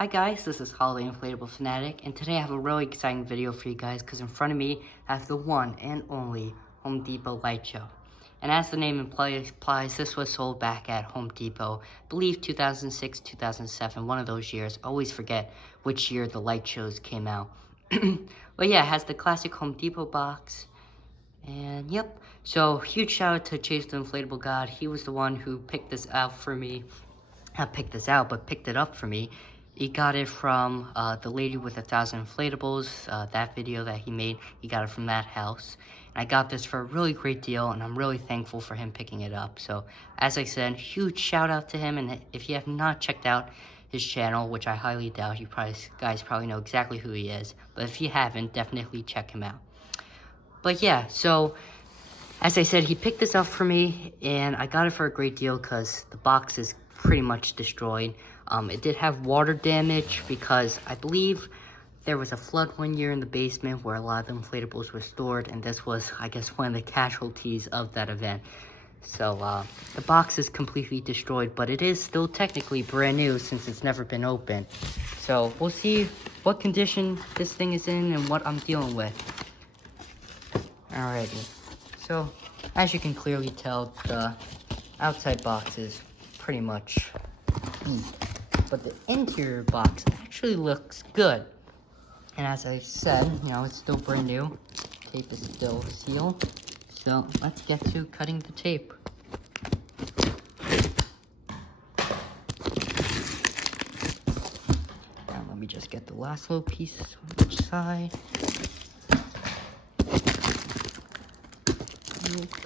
Hi guys, this is Holiday Inflatable Fanatic, and today I have a really exciting video for you guys because in front of me I have the one and only Home Depot Lightshow. And as the name implies, this was sold back at Home Depot, I believe 2006, 2007, one of those years. I always forget which year the light shows came out. But yeah, it has the classic Home Depot box. And yep, so huge shout out to Chase the Inflatable God. He was the one who picked this out for me. Not picked this out, but picked it up for me. He got it from the lady with 1,000 inflatables, that video that he made. He got it from that house. And I got this for a really great deal, and I'm really thankful for him picking it up. So, as I said, huge shout out to him. And if you have not checked out his channel, which I highly doubt, you guys probably know exactly who he is. But if you haven't, definitely check him out. But yeah, so as I said, he picked this up for me, and I got it for a great deal because the box is pretty much destroyed. It did have water damage because I believe there was a flood one year in the basement where a lot of the inflatables were stored, and this was, I guess, one of the casualties of that event. So the box is completely destroyed, but it is still technically brand new since it's never been opened. So we'll see what condition this thing is in and what I'm dealing with. Alrighty, so as you can clearly tell, the outside box is pretty much beat, but the interior box actually looks good. And as I said, you know, it's still brand new. Tape is still sealed. So let's get to cutting the tape. Now let me just get the last little pieces on each side.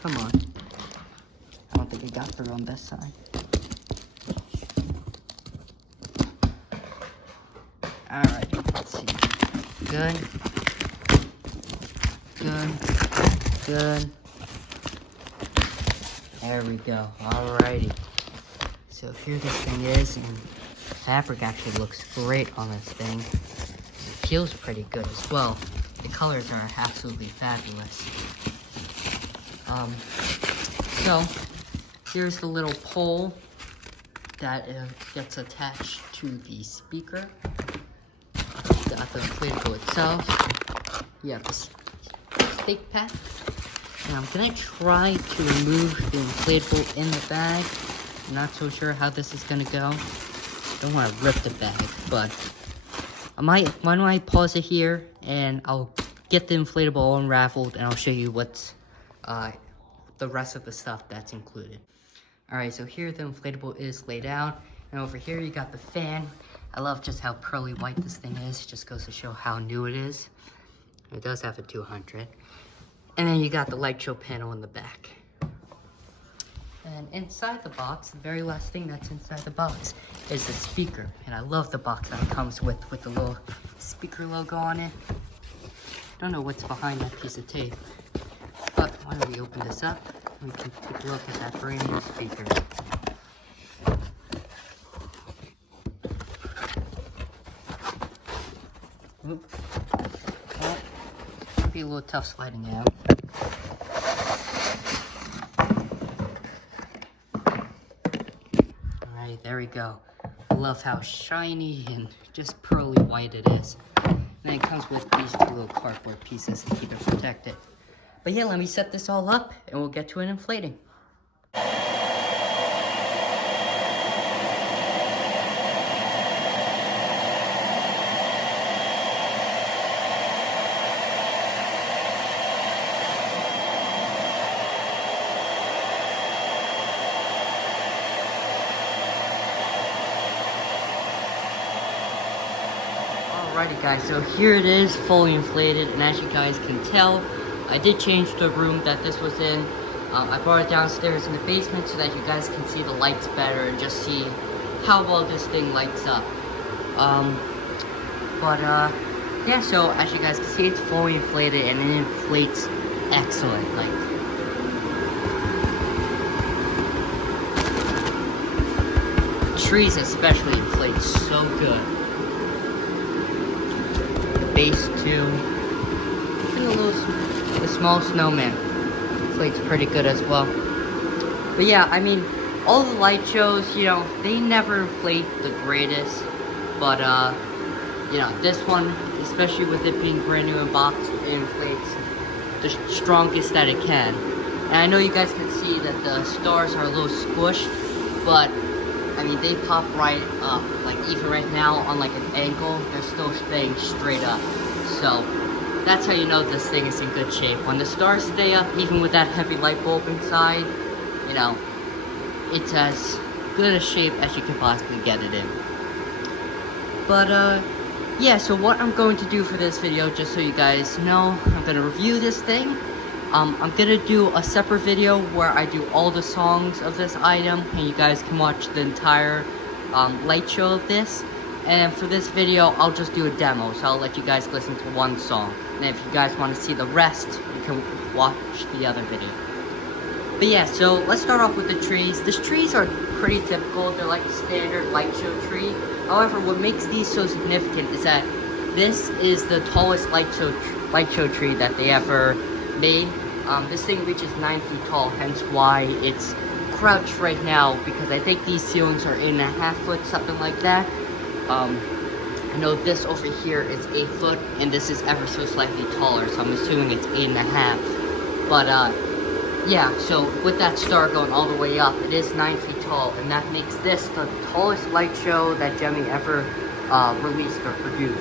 Come on. I don't think I got through on this side. Alright, let's see. Good. Good. There we go. Alrighty. So here this thing is, and the fabric actually looks great on this thing. It feels pretty good as well. The colors are absolutely fabulous. So here's the little pole that gets attached to the speaker. Got the inflatable itself. You have the stake pack. And I'm gonna try to remove the inflatable in the bag. I'm not so sure how this is gonna go. Don't want to rip the bag, but why don't I pause it here and I'll get the inflatable all unraveled and I'll show you what's the rest of the stuff that's included. Alright, so here the inflatable is laid out, and over here you got the fan. I love just how pearly white this thing is. It just goes to show how new it is. It does have a 200. And then you got the Lightshow panel in the back. And inside the box, the very last thing that's inside the box is the speaker. And I love the box that it comes with the little speaker logo on it. Don't know what's behind that piece of tape. But why don't we open this up and we can take a look at that brand new speaker. Oops. Well, might be a little tough sliding out. Alright, there we go. I love how shiny and just pearly white it is. And then it comes with these two little cardboard pieces to keep it protected. But yeah, let me set this all up and we'll get to it inflating. Alrighty guys, so here it is, fully inflated, and as you guys can tell, I did change the room that this was in. I brought it downstairs in the basement so that you guys can see the lights better and just see how well this thing lights up. Yeah, so as you guys can see, it's fully inflated and it inflates excellent. Like, trees especially inflate so good. The base too. Even the small snowman inflates pretty good as well. But yeah, I mean, all the light shows, you know, they never inflate the greatest, but you know, this one, especially with it being brand new in box, it inflates the strongest that it can. And I know you guys can see that the stars are a little squished, but I mean, they pop right up. Like, even right now on like an angle, they're still staying straight up. So that's how you know this thing is in good shape. When the stars stay up, even with that heavy light bulb inside, you know, it's as good a shape as you can possibly get it in. But yeah, so what I'm going to do for this video, just so you guys know, I'm gonna review this thing. I'm gonna do a separate video where I do all the songs of this item, and you guys can watch the entire light show of this. And for this video, I'll just do a demo, so I'll let you guys listen to one song. And if you guys want to see the rest, you can watch the other video. But yeah, so let's start off with the trees. These trees are pretty typical. They're like a standard light show tree. However, what makes these so significant is that this is the tallest light show tree that they ever made. This thing reaches 9 feet tall, hence why it's crouched right now, because I think these ceilings are 8.5 foot, something like that. I know this over here is 8 foot, and this is ever so slightly taller, so I'm assuming it's 8.5. But yeah, so with that star going all the way up, it is 9 feet tall, and that makes this the tallest light show that Gemmy ever released or produced,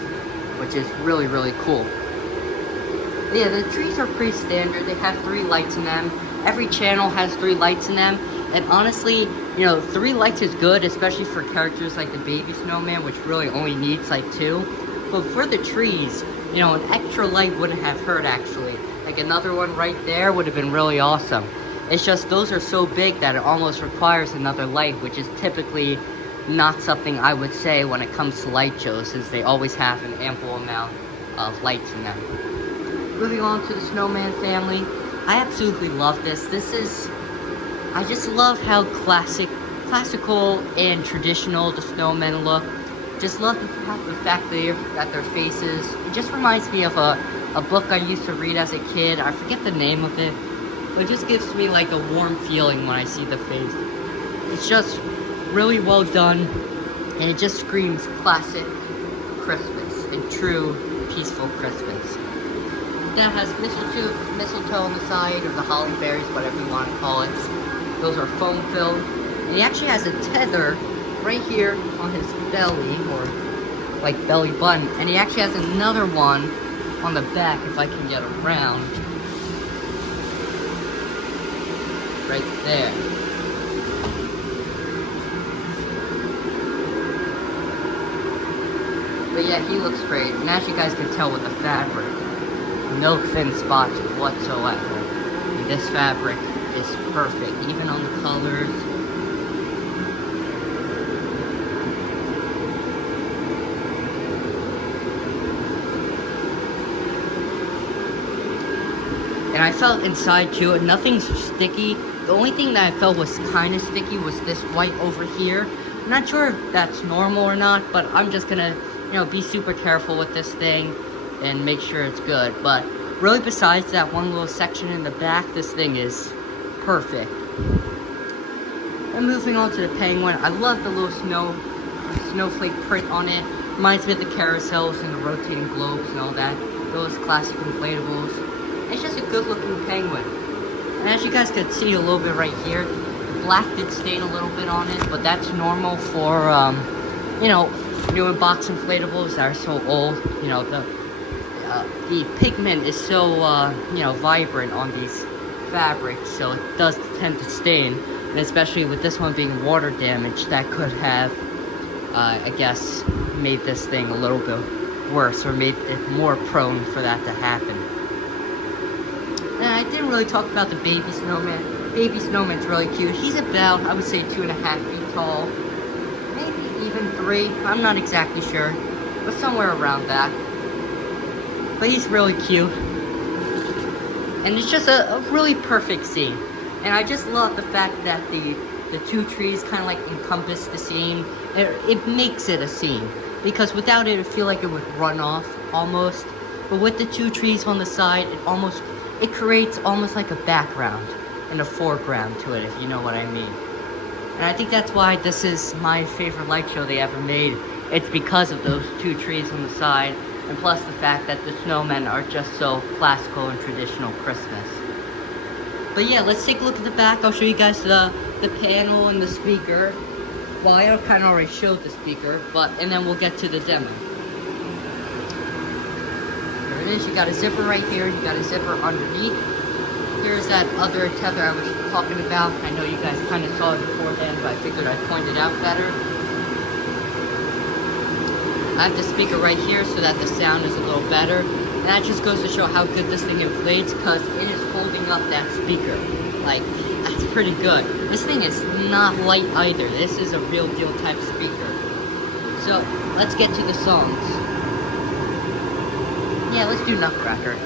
which is really, really cool. Yeah, the trees are pretty standard. They have 3 lights in them. Every channel has 3 lights in them. And honestly, you know, 3 lights is good, especially for characters like the baby snowman, which really only needs like 2. But for the trees, you know, an extra light wouldn't have hurt actually. Like another one right there would have been really awesome. It's just those are so big that it almost requires another light, which is typically not something I would say when it comes to light shows, since they always have an ample amount of lights in them. Moving on to the Snowman Family, I absolutely love this. I just love how classical and traditional the snowmen look. Just love the fact that their faces, it just reminds me of a book I used to read as a kid. I forget the name of it, but it just gives me like a warm feeling when I see the face. It's just really well done, and it just screams classic Christmas and true peaceful Christmas. That has mistletoe on the side, or the holly berries, whatever you want to call it. Those are foam filled. And he actually has a tether right here on his belly, or like belly button. And he actually has another one on the back, if I can get around. Right there. But yeah, he looks great. And as you guys can tell with the fabric, no thin spots whatsoever. And this fabric is perfect, even on the colors. And I felt inside too, nothing's sticky. The only thing that I felt was kind of sticky was this white over here. I'm not sure if that's normal or not, but I'm just gonna, you know, be super careful with this thing and make sure it's good. But really, besides that one little section in the back, this thing is perfect. And moving on to the penguin, I love the little snowflake print on it. Reminds me of the carousels and the rotating globes and all that. Those classic inflatables. It's just a good looking penguin. And as you guys can see a little bit right here, the black did stain a little bit on it, but that's normal for you know, newer box inflatables that are so old. You know, the pigment is so you know, vibrant on these fabrics, so it does tend to stain. And especially with this one being water damaged, that could have I guess made this thing a little bit worse, or made it more prone for that to happen. And I didn't really talk about the baby snowman. Baby snowman's really cute. He's about, I would say, 2.5 feet tall, maybe even 3. I'm not exactly sure, but somewhere around that. But he's really cute, and it's just a really perfect scene. And I just love the fact that the 2 trees kind of like encompass the scene. It makes it a scene, because without it, I feel like it would run off almost. But with the 2 trees on the side, it creates almost like a background and a foreground to it, if you know what I mean. And I think that's why this is my favorite light show they ever made. it's because of those two trees on the side, and plus the fact that the snowmen are just so classical and traditional Christmas. But yeah, let's take a look at the back. I'll show you guys the panel and the speaker. Well, I kind of already showed the speaker, and then we'll get to the demo. There it is. You got a zipper right here. You got a zipper underneath. Here's that other tether I was talking about. I know you guys kind of saw it beforehand, but I figured I'd point it out better. I have the speaker right here so that the sound is a little better. And that just goes to show how good this thing inflates, because it is holding up that speaker. Like, that's pretty good. This thing is not light either. This is a real deal type speaker. So, let's get to the songs. Yeah, let's do Nutcracker.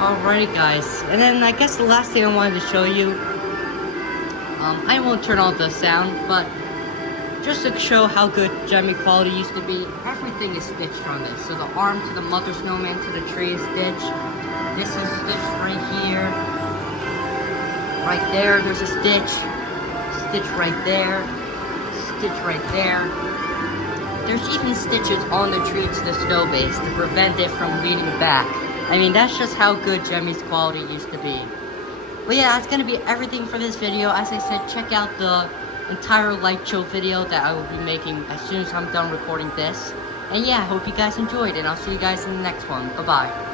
Alrighty guys, and then I guess the last thing I wanted to show you, I won't turn off the sound, but just to show how good Gemmy quality used to be, everything is stitched on this. So the arm to the mother snowman to the tree is stitched. This is stitched right here. Right there, there's a stitch. Stitch right there. Stitch right there. There's even stitches on the tree to the snow base to prevent it from leaning back. I mean, that's just how good Gemmy's quality used to be. But yeah, that's going to be everything for this video. As I said, check out the entire Lightshow video that I will be making as soon as I'm done recording this. And yeah, I hope you guys enjoyed, and I'll see you guys in the next one. Bye-bye.